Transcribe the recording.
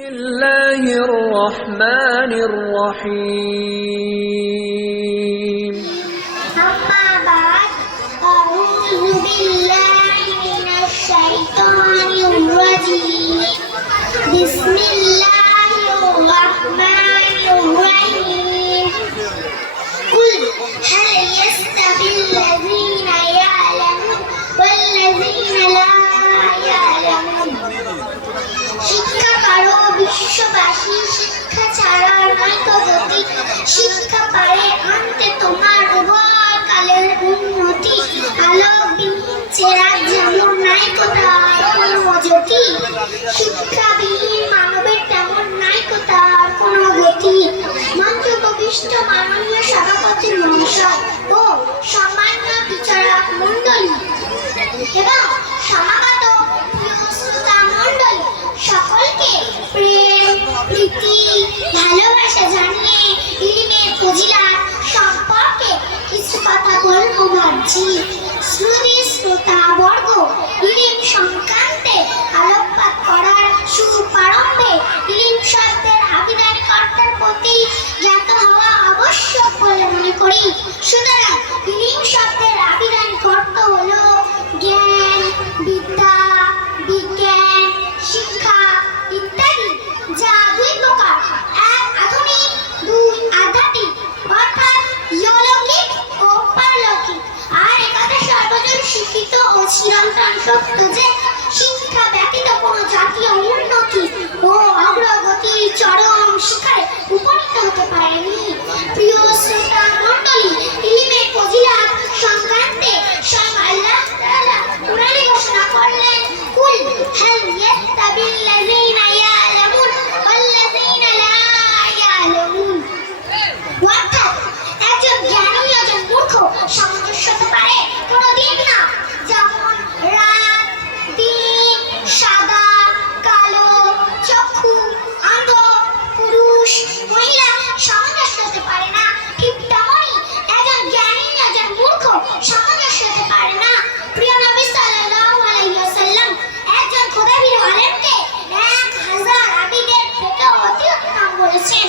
বিসমিল্লাহির রহমানির রহিম। أما بعد أعوذ بالله من الشيطان الرجيم بسم الله الرحمن الرحيم قل هل يستوي الذين يعلمون والذين لا يعلمون শিক্ষা কারো বিশ্ববাসী শিক্ষা ছাড়া নয়তো গতি শিক্ষা পারে আনতে তোমার উভয় কালের উন্নতি আলোকবিহীন চেরাগ যেমন নাইকো তার কোনো জ্যোতি শিক্ষাবিহীন মানবের তেমন নাইকো তার কোনো গতি মঞ্চোপবিষ্ট মাননীয় সভাপতি মহাশয় ও সামান্য বিচারক মণ্ডলী এবং সমাগত শ্রোতা মণ্ডলী সকলকে প্রেম প্রীতি ভালোবাসা জানিয়ে ইলমের ফজিলাত সম্পর্কে কিছু কথা বলবো ভাবছি। শ্রুতি শ্রোতা বর্গ ইলম সংক্রান্তে আলোকপাত করার সুপ্রারম্ভে ইলম শব্দের আবিধান কর্তার প্রতি জ্ঞাত হওয়া আবশ্যক বলে মনে করি। সুতরাং ইলম শব্দের আবিধান কর্তা হলো জ্ঞান, বিদ্যা, বিজ্ঞান, শিক্ষা ইত্যাদি, যা দুই প্রকার, এক আধুনিক, দুই আধ্যাত্মিক, অর্থাৎ ইহলৌকিক ও পারলৌকিক। আর একথা সর্বজন স্বীকৃত ও চিরন্তন সত্য যে শিক্ষা ব্যতীত কোনো জাতীয় উন্নতি ও অগ্রগতির চরম শিখরে উপনীত হতে পারেনি। প্রিয় শ্রোতা মণ্ডলী, ইলমের ফজিলাত সংক্রান্তে স্বয়ং আল্লাহ তাআলা কোরআনে ঘোষণা করলেন, কুল হাল ইয়াস্তাবিল লাযীনা ইয়ালামুন ওয়াল লাযীনা লা ইয়ালামুন। অর্থাৎ একজন জ্ঞানী একজন মূর্খ সামঞ্জস্য হতে পারে? কোনোদিন না। যেমন রাত, দিন, সাদা, কালো, চক্ষু, অন্ধ, পুরুষ, মহিলা সামঞ্জস্য হতে পারে না, ঠিক তেমনই একজন জ্ঞানী একজন মূর্খ সামঞ্জস্য হতে পারে না। প্রিয় নবী সাল্লাল্লাহু আলাইহি ওয়াসাল্লাম একজন খোদাভীরু আলেমকে 1000 আবিদের থেকে অতি উত্তম বলেছেন।